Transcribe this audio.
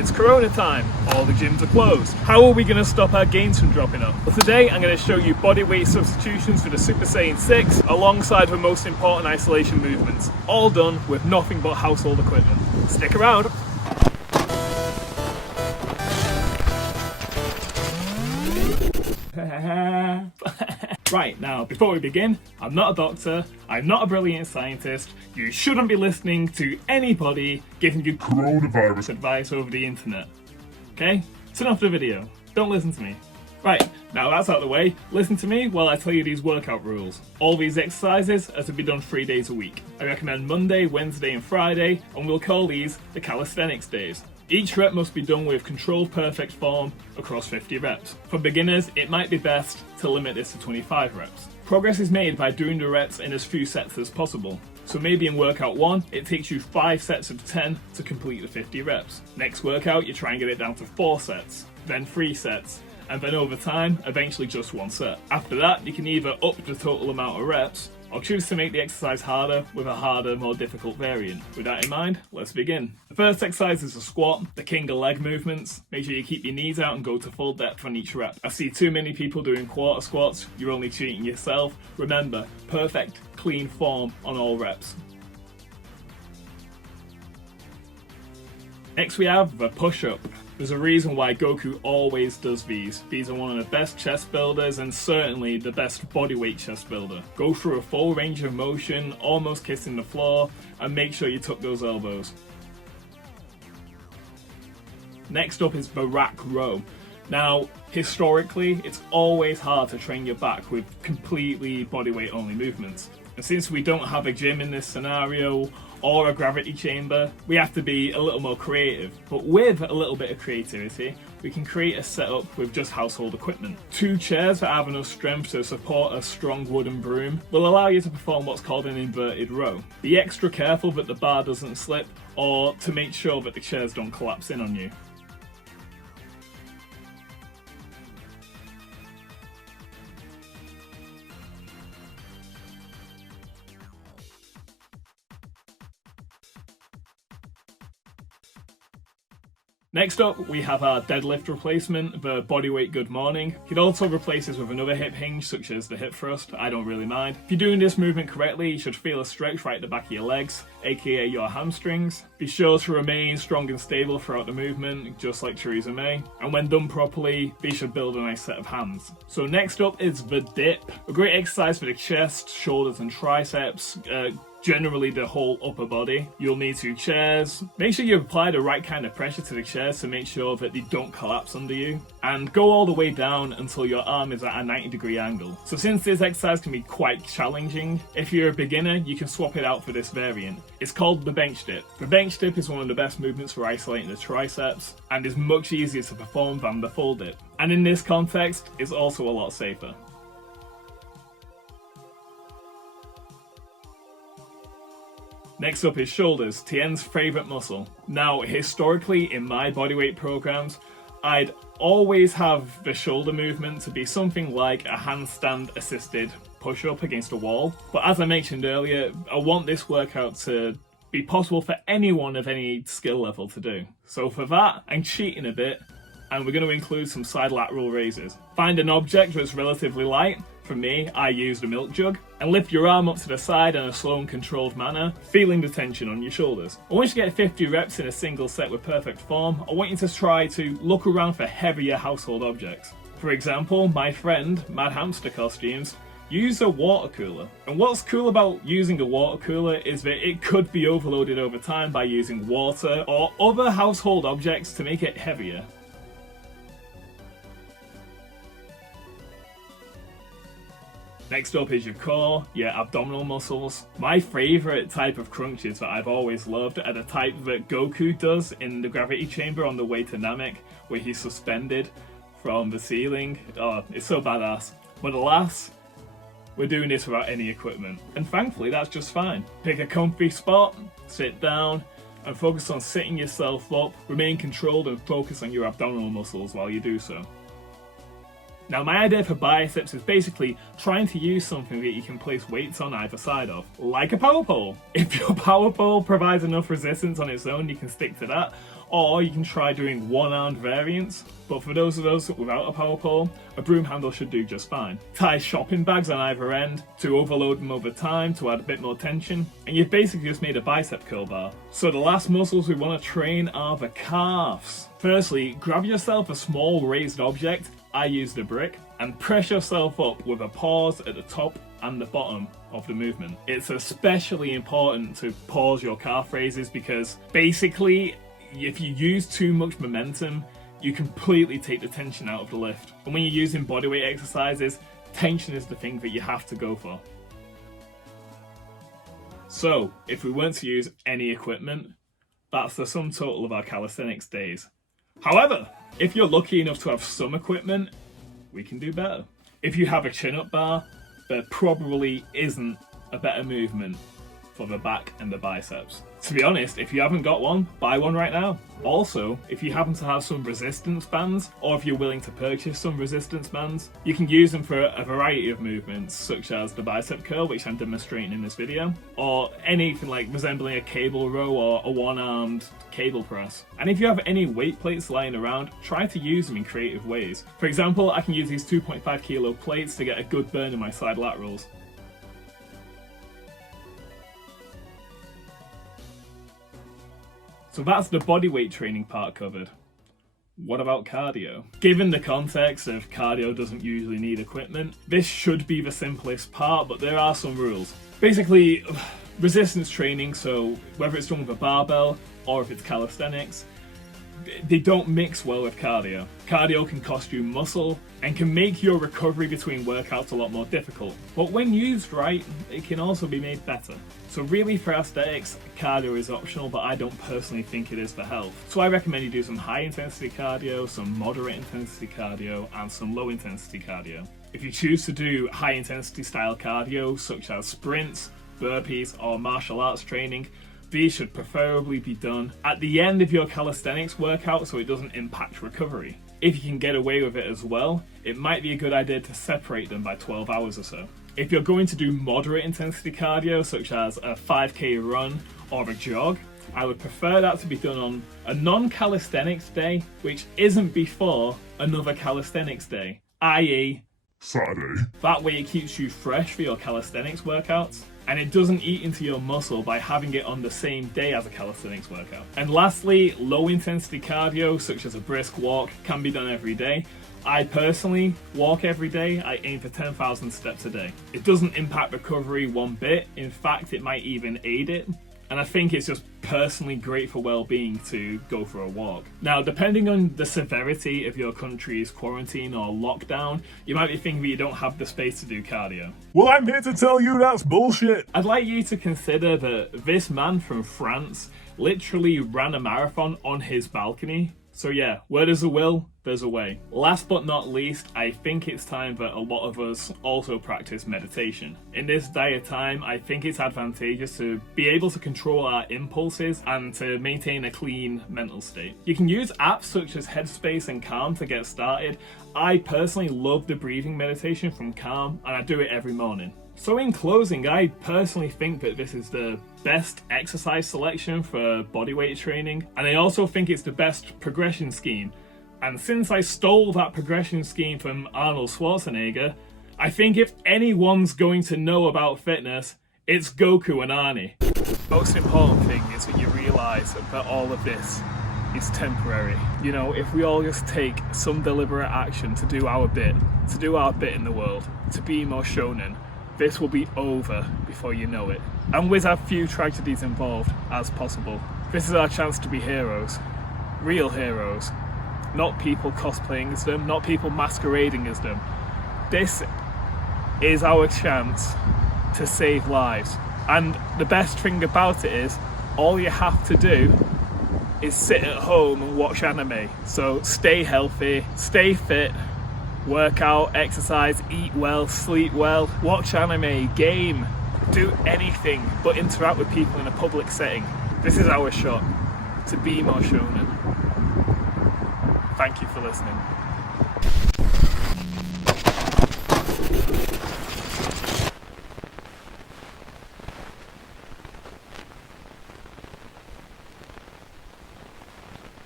It's Corona time, all the gyms are closed. How are we going to stop our gains from dropping off? Well, today I'm going to show you body weight substitutions for the Super Saiyan 6 alongside the most important isolation movements, all done with nothing but household equipment. Stick around. Right, now, before we begin, I'm not a doctor, I'm not a brilliant scientist, you shouldn't be listening to anybody giving you coronavirus advice over the internet. Okay? Turn off the video. Don't listen to me. Right, now that's out of the way, listen to me while I tell you these workout rules. All these exercises are to be done 3 days a week. I recommend Monday, Wednesday and Friday, and we'll call these the calisthenics days. Each rep must be done with controlled perfect form across 50 reps. For beginners, it might be best to limit this to 25 reps. Progress is made by doing the reps in as few sets as possible. So maybe in workout 1, it takes you 5 sets of 10 to complete the 50 reps. Next workout, you try and get it down to 4 sets, then 3 sets, and then over time, eventually just 1 set. After that, you can either up the total amount of reps, or choose to make the exercise harder with a harder, more difficult variant. With that in mind, let's begin. The first exercise is a squat, the king of leg movements. Make sure you keep your knees out and go to full depth on each rep. I see too many people doing quarter squats, you're only cheating yourself. Remember, perfect, clean form on all reps. Next we have the push-up. There's a reason why Goku always does these. These are one of the best chest builders and certainly the best bodyweight chest builder. Go through a full range of motion, almost kissing the floor, and make sure you tuck those elbows. Next up is the rack row. Now, historically, it's always hard to train your back with completely bodyweight only movements. And since we don't have a gym in this scenario, or a gravity chamber, we have to be a little more creative. But with a little bit of creativity, we can create a setup with just household equipment. 2 chairs that have enough strength to support a strong wooden broom will allow you to perform what's called an inverted row. Be extra careful that the bar doesn't slip, or to make sure that the chairs don't collapse in on you. Next up, we have our deadlift replacement, the bodyweight good morning. You can also replace this with another hip hinge, such as the hip thrust. I don't really mind. If you're doing this movement correctly, you should feel a stretch right at the back of your legs, aka your hamstrings. Be sure to remain strong and stable throughout the movement, just like Theresa May. And when done properly, these should build a nice set of hands. So next up is the dip. A great exercise for the chest, shoulders and triceps. Generally the whole upper body. You'll need 2 chairs. Make sure you apply the right kind of pressure to the chairs to make sure that they don't collapse under you. And go all the way down until your arm is at a 90-degree angle. So since this exercise can be quite challenging, if you're a beginner, you can swap it out for this variant. It's called the bench dip. The bench dip is one of the best movements for isolating the triceps and is much easier to perform than the full dip. And in this context, it's also a lot safer. Next up is shoulders, Tien's favourite muscle. Now, historically in my bodyweight programs, I'd always have the shoulder movement to be something like a handstand assisted push-up against a wall. But as I mentioned earlier, I want this workout to be possible for anyone of any skill level to do. So for that, I'm cheating a bit, and we're going to include some side lateral raises. Find an object that's relatively light. For me, I used a milk jug, and lift your arm up to the side in a slow and controlled manner, feeling the tension on your shoulders. And once you get 50 reps in a single set with perfect form, I want you to try to look around for heavier household objects. For example, my friend, Mad Hamster Costumes, used a water cooler. And what's cool about using a water cooler is that it could be overloaded over time by using water or other household objects to make it heavier. Next up is your core, your abdominal muscles. My favourite type of crunches that I've always loved are the type that Goku does in the gravity chamber on the way to Namek, where he's suspended from the ceiling. Oh, it's so badass. But alas, we're doing this without any equipment. And thankfully that's just fine. Pick a comfy spot, sit down, and focus on sitting yourself up. Remain controlled and focus on your abdominal muscles while you do so. Now my idea for biceps is basically trying to use something that you can place weights on either side of, like a power pole. If your power pole provides enough resistance on its own, you can stick to that, Or you can try doing one-armed variants, but for those of us without a power pole, a broom handle should do just fine. Tie shopping bags on either end to overload them over time to add a bit more tension, and you've basically just made a bicep curl bar. So the last muscles we want to train are the calves. Firstly, grab yourself a small raised object, I used a brick, and press yourself up with a pause at the top and the bottom of the movement. It's especially important to pause your calf raises because basically, if you use too much momentum, you completely take the tension out of the lift. And when you're using bodyweight exercises, tension is the thing that you have to go for. So, if we weren't to use any equipment, that's the sum total of our calisthenics days. However, if you're lucky enough to have some equipment, we can do better. If you have a chin-up bar, there probably isn't a better movement for the back and the biceps. To be honest, if you haven't got one, buy one right now. Also, if you happen to have some resistance bands, or if you're willing to purchase some resistance bands, you can use them for a variety of movements, such as the bicep curl, which I'm demonstrating in this video, or anything like resembling a cable row or a one-armed cable press. And if you have any weight plates lying around, try to use them in creative ways. For example, I can use these 2.5 kilo plates to get a good burn in my side laterals. So that's the bodyweight training part covered. What about cardio? Given the context of cardio doesn't usually need equipment, this should be the simplest part, but there are some rules. Basically, resistance training, so whether it's done with a barbell or if it's calisthenics, they don't mix well with cardio. Cardio can cost you muscle and can make your recovery between workouts a lot more difficult. But when used right, it can also be made better. So really for aesthetics, cardio is optional, but I don't personally think it is for health. So I recommend you do some high intensity cardio, some moderate intensity cardio, and some low intensity cardio. If you choose to do high intensity style cardio, such as sprints, burpees, or martial arts training, these should preferably be done at the end of your calisthenics workout so it doesn't impact recovery. If you can get away with it as well, it might be a good idea to separate them by 12 hours or so. If you're going to do moderate intensity cardio, such as a 5k run or a jog, I would prefer that to be done on a non-calisthenics day, which isn't before another calisthenics day, i.e. Saturday. That way it keeps you fresh for your calisthenics workouts, and it doesn't eat into your muscle by having it on the same day as a calisthenics workout. And lastly, low intensity cardio, such as a brisk walk, can be done every day. I personally walk every day. I aim for 10,000 steps a day. It doesn't impact recovery one bit. In fact, it might even aid it. And I think it's just personally great for well-being to go for a walk. Now, depending on the severity of your country's quarantine or lockdown, you might be thinking that you don't have the space to do cardio. Well, I'm here to tell you that's bullshit. I'd like you to consider that this man from France literally ran a marathon on his balcony. So yeah, where there's a will, there's a way. Last but not least, I think it's time that a lot of us also practice meditation. In this dire time, I think it's advantageous to be able to control our impulses and to maintain a clean mental state. You can use apps such as Headspace and Calm to get started. I personally love the breathing meditation from Calm, and I do it every morning. So in closing, I personally think that this is the best exercise selection for bodyweight training, and I also think it's the best progression scheme. And since I stole that progression scheme from Arnold Schwarzenegger, I think if anyone's going to know about fitness, it's Goku and Arnie. The most important thing is that you realise that all of this is temporary. You know, if we all just take some deliberate action to do our bit in the world, to be more shonen, this will be over before you know it. And with as few tragedies involved as possible. This is our chance to be heroes. Real heroes. Not people cosplaying as them, not people masquerading as them. This is our chance to save lives. And the best thing about it is, all you have to do is sit at home and watch anime. So stay healthy, stay fit, work out, exercise, eat well, sleep well, watch anime, game, do anything but interact with people in a public setting. This is our shot to be more shonen. Thank you for listening.